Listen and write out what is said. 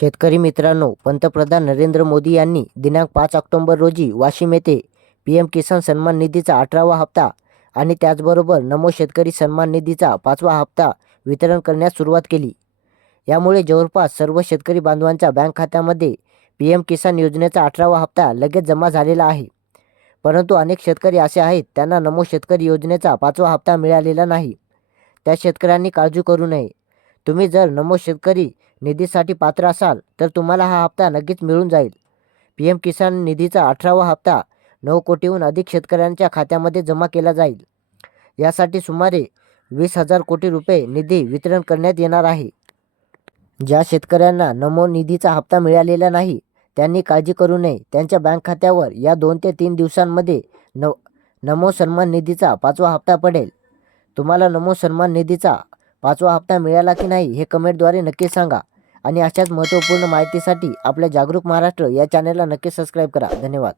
शेतकरी मित्रांनो पंतप्रधान नरेंद्र मोदी यांनी दिनांक पाच ऑक्टोबर रोजी वाशिम येथे पी एम किसान सन्मान निधीचा अठरावा हप्ता आणि त्याचबरोबर नमो शेतकरी सन्मान निधीचा पाचवा हप्ता वितरण करण्यास सुरुवात केली. यामुळे जवळपास सर्व शेतकरी बांधवांच्या बँक खात्यामध्ये पी एम किसान योजनेचा अठरावा हप्ता लगेच जमा झालेला आहे. परंतु अनेक शेतकरी असे आहेत त्यांना नमो शेतकरी योजनेचा पाचवा हप्ता मिळालेला नाही. त्या शेतकऱ्यांनी काळजी करू नये. तुम्ही जर नमो शेतकरी निधीसाठी पात्र असाल तर तुम्हाला हा हप्ता नक्कीच मिळून जाईल. पी एम किसान निधीचा अठरावा हप्ता नऊ कोटीहून अधिक शेतकऱ्यांच्या खात्यामध्ये जमा केला जाईल. यासाठी सुमारे वीस हजार कोटी रुपये निधी वितरण करण्यात येणार आहे. ज्या शेतकऱ्यांना नमो निधीचा हप्ता मिळालेला नाही त्यांनी काळजी करू नये. त्यांच्या बँक खात्यावर या दोन ते तीन दिवसांमध्ये न नमो सन्मान निधीचा पाचवा हप्ता पडेल. तुम्हाला नमो सन्मान निधीचा पाचवा हप्ता मिळाला की नाही हे कमेंटद्वारे नक्की सांगा. आणि अशाच महत्त्वपूर्ण माहितीसाठी आपल्या जागरूक महाराष्ट्र या चॅनलला नक्की सबस्क्राईब करा. धन्यवाद.